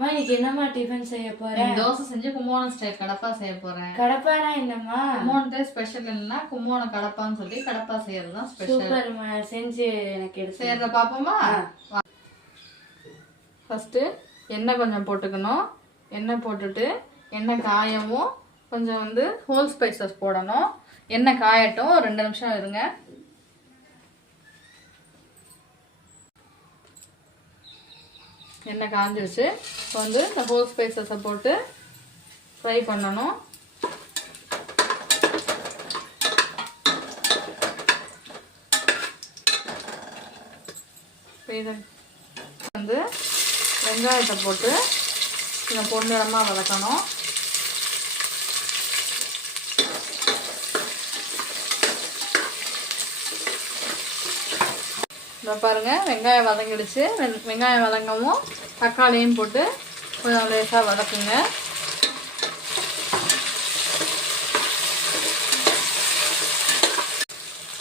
இன்னைக்கு என்னம்மா டிஃபன் செய்ய போறேன்? தோசை செஞ்சு கும்போணம் ஸ்டைல் கடப்பா செய்ய போறேன். கடப்பானா என்னம்மா? கும்போணத்தே ஸ்பெஷல் இல்லைன்னா கும்போணம் கடப்பான்னு சொல்லி கடப்பா செய்யறதுதான் ஸ்பெஷல். சூப்பர்மா, செஞ்சு எனக்கு எடுத்து செய்யறத பாப்போமா? ஃபர்ஸ்ட் எண்ணெய் கொஞ்சம் போட்டுக்கணும். எண்ணெய் போட்டுட்டு எண்ணெய் காயவும் கொஞ்சம் ஹோல் ஸ்பைசஸ் போடணும். எண்ணெய் காயட்டும், 2 நிமிஷம் இருங்க. எண்ணெய் காஞ்சிருச்சு. இப்போ இந்த ஹோல் ஸ்பைசஸை போட்டு ஃப்ரை பண்ணணும். இதை வெங்காயத்தை போட்டு கொஞ்சம் பொன்னிறமாக வதக்கணும். இப்போ பாருங்கள், வெங்காயம் வதங்கிடுச்சு. வெங்காயம் வதங்கவும் தக்காளியும் போட்டு கொஞ்சம் லேசாக வதக்குங்க.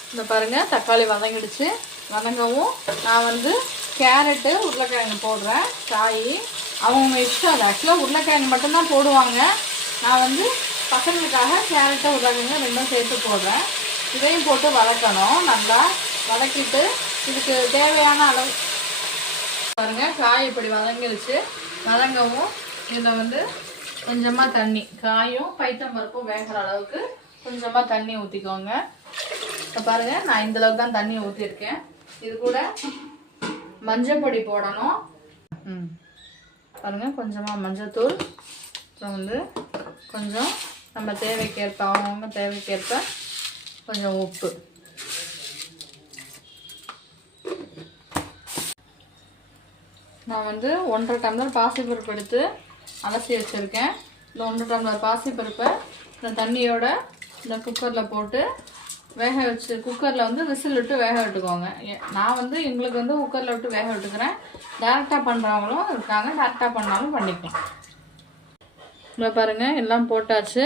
இப்போ பாருங்கள், தக்காளி வதங்கிடுச்சு. வதங்கவும் நான் கேரட்டு உருளைக்கிழங்கு போடுறேன். காய் அவங்க இஷ்டம். அது ஆக்சுவலாக உருளைக்கிழங்கு மட்டும்தான் போடுவாங்க. நான் பசங்களுக்காக கேரட்டை உருளைக்கிழங்கு ரெண்டும் சேர்த்து போடுறேன். இதையும் போட்டு வதக்கணும். நல்லா வதக்கிட்டு இதுக்கு தேவையான அளவு பாருங்க, காய் இப்படி வதங்கிடுச்சு. வதங்கவும் இதில் கொஞ்சமாக தண்ணி, காயும் பைத்தம் பருப்பும் வேகிற அளவுக்கு கொஞ்சமாக தண்ணி ஊற்றிக்கோங்க. இப்போ பாருங்கள், நான் இந்தளவுக்கு தான் தண்ணி ஊற்றிருக்கேன். இது கூட மஞ்சள் பொடி போடணும். பாருங்கள், கொஞ்சமாக மஞ்சள்தூள், அப்புறம் கொஞ்சம் நம்ம தேவைக்கேற்ப, அவங்கவுங்க தேவைக்கேற்ப கொஞ்சம் உப்பு. நான் 1.5 டம்ளர் பாசிப்பருப்பு எடுத்து அலசி வச்சுருக்கேன். இந்த 1 டம்ளர் பாசிப்பருப்பை இந்த தண்ணியோட இந்த குக்கரில் போட்டு வேக வச்சு, குக்கரில் விசில் விட்டு வேக விட்டுக்கோங்க. நான் எங்களுக்கு குக்கரில் விட்டு வேக விட்டுக்கிறேன். டேரெக்டாக பண்ணுறவங்களும் இருக்காங்க, டேரெக்டாக பண்ணாலும் பண்ணிக்கலாம். இப்போ பாருங்கள், எல்லாம் போட்டாச்சு.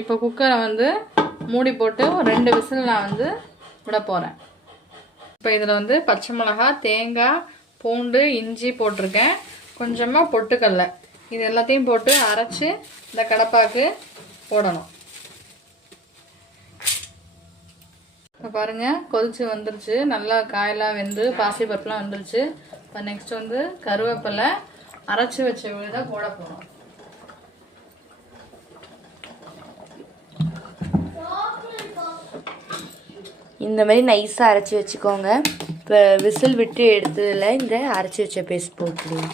இப்போ குக்கரை மூடி போட்டு ஒரு 2 விசில் நான் விட போகிறேன். இப்போ இதில் பச்சை மிளகாய், தேங்காய், பூண்டு, இஞ்சி போட்டிருக்கேன். கொஞ்சமாக பொட்டுக்கடலை, இது எல்லாத்தையும் போட்டு அரைச்சி இந்த கடப்பாக்கு போடணும். இப்போ பாருங்கள், கொதிச்சு வந்துருச்சு. நல்லா காயெல்லாம் வெந்து பாசிப்பருப்புலாம் வந்துருச்சு. இப்போ நெக்ஸ்ட் கருவேப்பிலை அரைச்சி வச்ச விழுத போட போகிறோம். இந்த மாதிரி நைஸாக அரைச்சி வச்சுக்கோங்க. இப்போ விசில் விட்டு எடுத்ததில் இந்த அரைச்சி வச்ச பேஸ்ட் போட்டுடுவோம்.